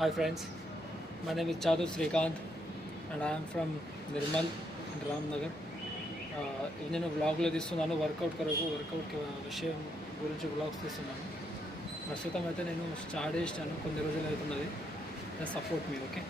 Hi friends, my name is Chadu Srikanth and I am from Nirmal in Ramnagar. ఇది నేను వ్లాగ్లో తీస్తున్నాను work out విషయం గురించి వ్లాగ్స్ తీస్తున్నాను. ప్రస్తుతం అయితే నేను స్టార్ట్ చేసాను, కొన్ని రోజులు అవుతున్నది. సపోర్ట్ మీ ఓకే.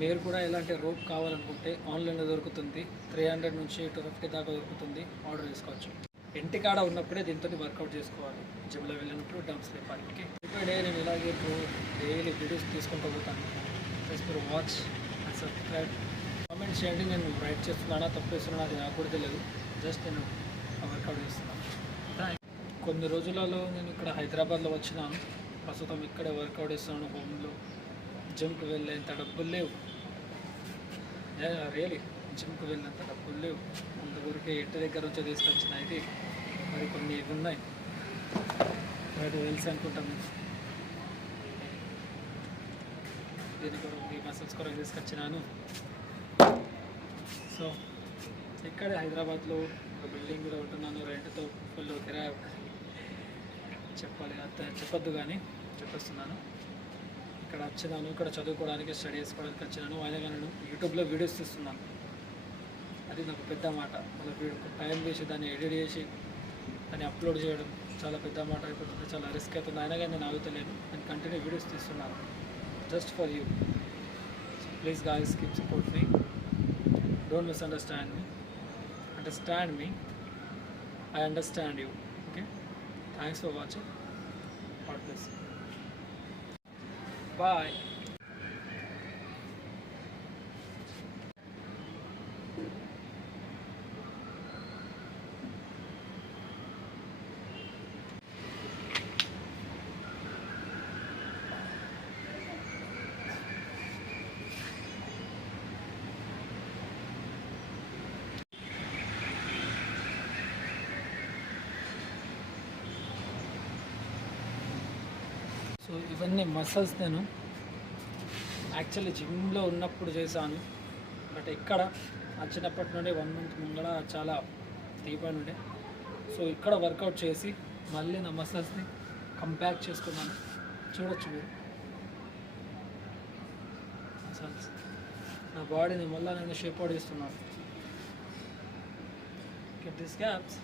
మీరు కూడా ఇలాంటి రోప్ కావాలనుకుంటే ఆన్లైన్లో దొరుకుతుంది. 300 నుంచి 250 దాకా దొరుకుతుంది. ఆర్డర్ చేసుకోవచ్చు. ఇంటికాడ ఉన్నప్పుడే దీంతో వర్కౌట్ చేసుకోవాలి. జిమ్లో వెళ్ళినప్పుడు డంప్స్ లేపాలి. ఓకే, డే నేను ఇలాగే డైలీ వీడియోస్ తీసుకుంటూ పోతాను. ప్లీజ్ మీరు వాచ్ అండ్ సబ్స్క్రైబ్. కామెంట్ చేయండి, నేను రైట్ చేస్తున్నానా తప్పు చేస్తున్నానా అది నాకు కూడా తెలియదు. జస్ట్ నేను వర్కౌట్ చేస్తున్నాను. కొన్ని రోజులలో నేను ఇక్కడ హైదరాబాద్లో వచ్చినాను. ప్రస్తుతం ఇక్కడే వర్కౌట్ చేస్తున్నాను. హోమ్లో జిమ్కి వెళ్ళేంత డబ్బులు లేవు. రియలీ జిమ్కి వెళ్ళేంత డబ్బులు లేవు. అంతవరకు ఇంటి దగ్గర నుంచి తీసుకొచ్చిన ఇది మరి కొన్ని ఇవి ఉన్నాయి. బయట వెల్స్ అనుకుంటాను. దీని కొరకు ఈ మసిల్స్ కొరకు తీసుకొచ్చినాను. సో ఇక్కడే హైదరాబాద్లో ఒక బిల్డింగ్లో ఉంటున్నాను. రెంట్తో ఫుల్ కిరాయి చెప్పాలి అంత చెప్పొద్దు కానీ చెప్పేస్తున్నాను. ఇక్కడ వచ్చినాను, ఇక్కడ చదువుకోవడానికి స్టడీ చేసుకోవడానికి వచ్చినాను. అయినా కానీ నేను యూట్యూబ్లో వీడియోస్ తీస్తున్నాను. అది నాకు పెద్ద మాట. మళ్ళీ టైం వేసి దాన్ని ఎడిట్ చేసి దాన్ని అప్లోడ్ చేయడం చాలా పెద్ద మాట అయిపోతుంది, చాలా రిస్క్ అవుతుంది. అయినా కానీ నేను ఆగుతలేను. నేను కంటిన్యూ వీడియోస్ తీస్తున్నాను just for you. So please guys keep support me. Don't misunderstand me, understand me. I understand you. Okay, thanks for watching. God bless you. Bye. So ఇవన్నీ మసిల్స్ నేను యాక్చువల్లీ జిమ్లో ఉన్నప్పుడు చేశాను. బట్ ఇక్కడ వచ్చినప్పటి నుండి 1 month ముంగడ చాలా దీపాలు ఉండే. సో ఇక్కడ వర్కౌట్ చేసి మళ్ళీ నా మసిల్స్ని కంపాక్ట్ చేసుకున్నాను. చూడొచ్చు మీరు మసిల్స్. నా బాడీని మళ్ళీ నేను షేప్ అవుట్ చేస్తున్నాను. Get this gaps.